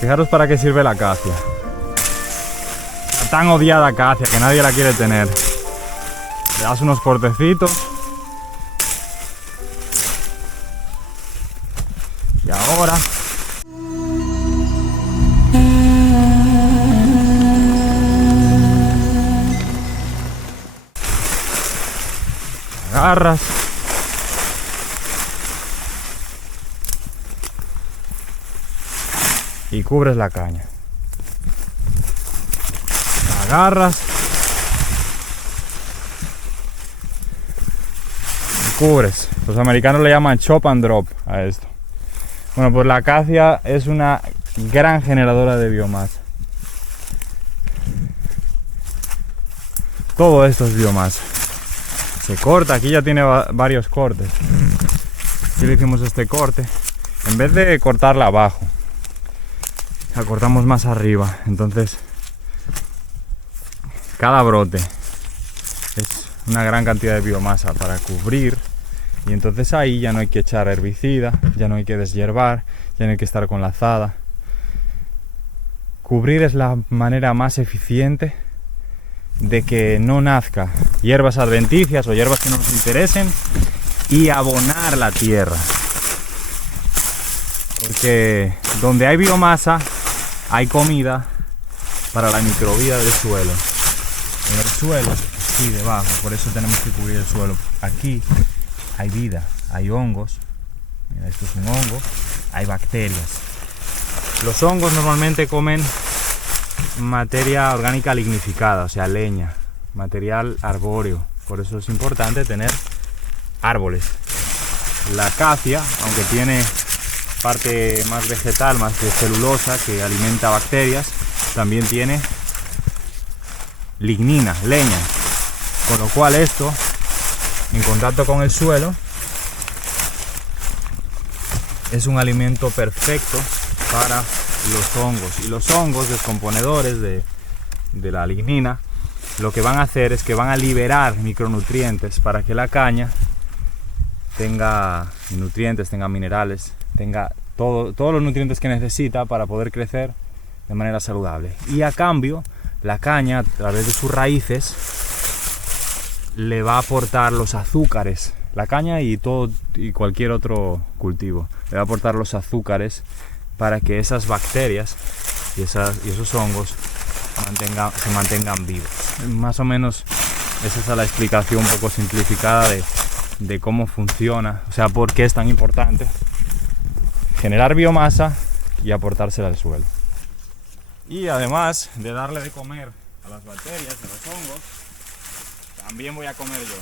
Fijaros para qué sirve la acacia. La tan odiada acacia que nadie la quiere tener. Le das unos cortecitos. Y ahora agarras y cubres la caña. Agarras y cubres. Los americanos le llaman chop and drop a esto. Bueno, pues la acacia es una gran generadora de biomasa. Todo esto es biomasa. Se corta, aquí ya tiene varios cortes. Aquí le hicimos este corte. En vez de cortarla abajo, la cortamos más arriba. Entonces, cada brote es una gran cantidad de biomasa para cubrir. Y entonces ahí ya no hay que echar herbicida, ya no hay que deshiervar, ya no hay que estar con la azada. Cubrir es la manera más eficiente de que no nazca hierbas adventicias o hierbas que no nos interesen y abonar la tierra. Porque donde hay biomasa hay comida para la microvida del suelo. En el suelo, aquí debajo, por eso tenemos que cubrir el suelo. Aquí hay vida, hay hongos. Mira, esto es un hongo, hay bacterias. Los hongos normalmente comen materia orgánica lignificada, o sea, leña, material arbóreo. Por eso es importante tener árboles. La acacia, aunque tiene parte más vegetal, más de celulosa que alimenta bacterias, también tiene lignina, leña. Con lo cual esto, en contacto con el suelo, es un alimento perfecto para los hongos. Y los hongos descomponedores de la lignina lo que van a hacer es que van a liberar micronutrientes para que la caña tenga nutrientes, tenga minerales, tenga todos los nutrientes que necesita para poder crecer de manera saludable. Y a cambio, la caña, a través de sus raíces, le va a aportar los azúcares. La caña y cualquier otro cultivo le va a aportar los azúcares para que esas bacterias y esos hongos se mantengan vivos. Más o menos esa es la explicación un poco simplificada de cómo funciona, o sea, por qué es tan importante generar biomasa y aportársela al suelo. Y además de darle de comer a las bacterias, a los hongos, también voy a comer yo.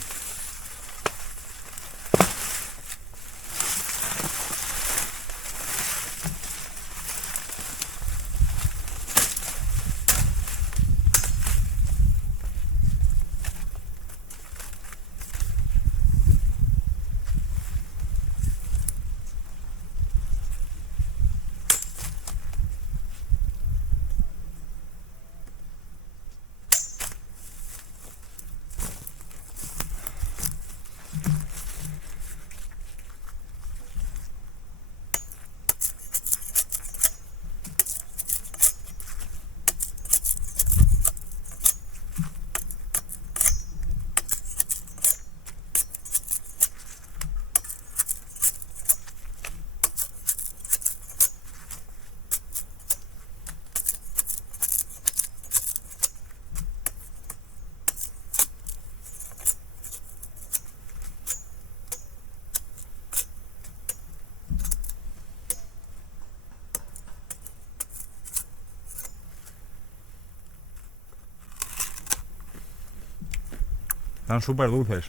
Están súper dulces.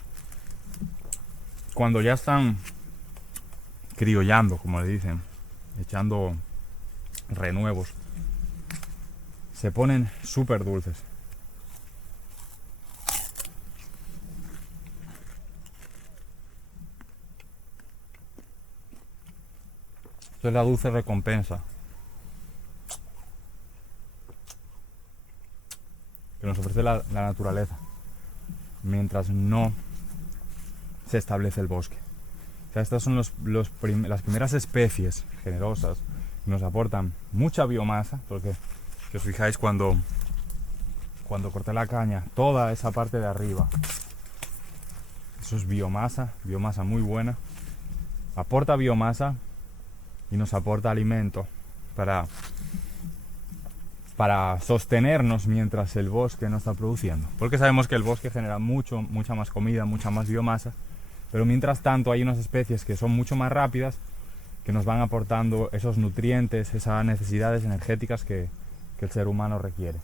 Cuando ya están criollando, como le dicen, echando renuevos, se ponen súper dulces. Esto es la dulce recompensa que nos ofrece la naturaleza mientras no se establece el bosque. O sea, estas son las primeras especies generosas que nos aportan mucha biomasa, porque si os fijáis cuando corté la caña, toda esa parte de arriba, eso es biomasa muy buena, aporta biomasa y nos aporta alimento para sostenernos mientras el bosque no está produciendo, porque sabemos que el bosque genera mucha más comida, mucha más biomasa, pero mientras tanto hay unas especies que son mucho más rápidas, que nos van aportando esos nutrientes, esas necesidades energéticas que el ser humano requiere.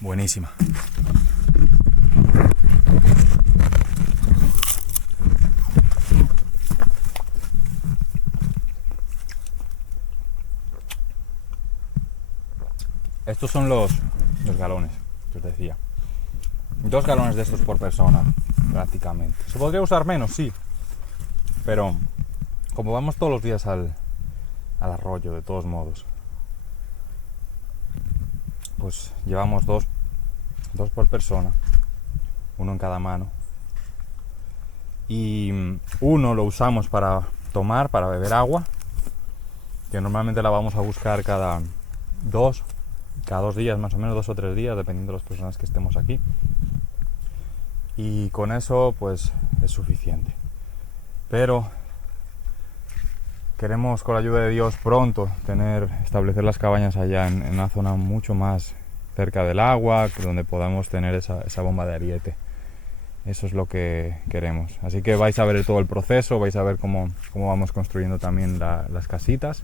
Buenísima. Estos son los galones que os decía. 2 galones de estos por persona, prácticamente. ¿Se podría usar menos? Sí. Pero como vamos todos los días al arroyo, de todos modos, pues llevamos dos por persona, uno en cada mano, y uno lo usamos para tomar, para beber agua, que normalmente la vamos a buscar cada 2 días, más o menos 2 o 3 días, dependiendo de las personas que estemos aquí, y con eso pues es suficiente. Pero queremos, con la ayuda de Dios, pronto establecer las cabañas allá en una zona mucho más cerca del agua, donde podamos tener esa bomba de ariete. Eso es lo que queremos. Así que vais a ver todo el proceso, vais a ver cómo vamos construyendo también las casitas.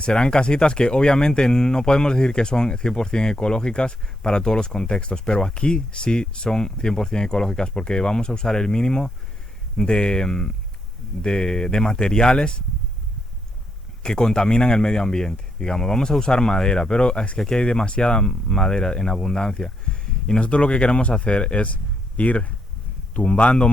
Serán casitas que obviamente no podemos decir que son 100% ecológicas para todos los contextos, pero aquí sí son 100% ecológicas, porque vamos a usar el mínimo de materiales que contaminan el medio ambiente. Digamos, vamos a usar madera, pero es que aquí hay demasiada madera en abundancia, y nosotros lo que queremos hacer es ir tumbando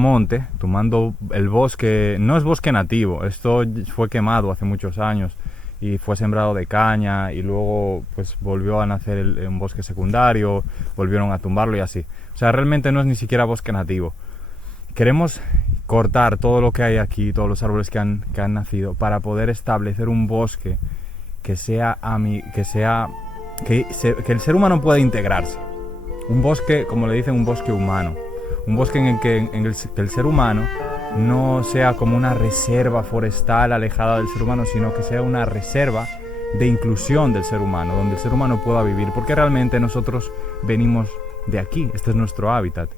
el bosque. No es bosque nativo, esto fue quemado hace muchos años y fue sembrado de caña, y luego pues volvió a nacer un bosque secundario, volvieron a tumbarlo y así. O sea, realmente no es ni siquiera bosque nativo. Queremos cortar todo lo que hay aquí, todos los árboles que han nacido, para poder establecer un bosque que el ser humano pueda integrarse. Un bosque, como le dicen, un bosque humano. Un bosque en el que el ser humano no sea como una reserva forestal alejada del ser humano, sino que sea una reserva de inclusión del ser humano, donde el ser humano pueda vivir, porque realmente nosotros venimos de aquí, este es nuestro hábitat.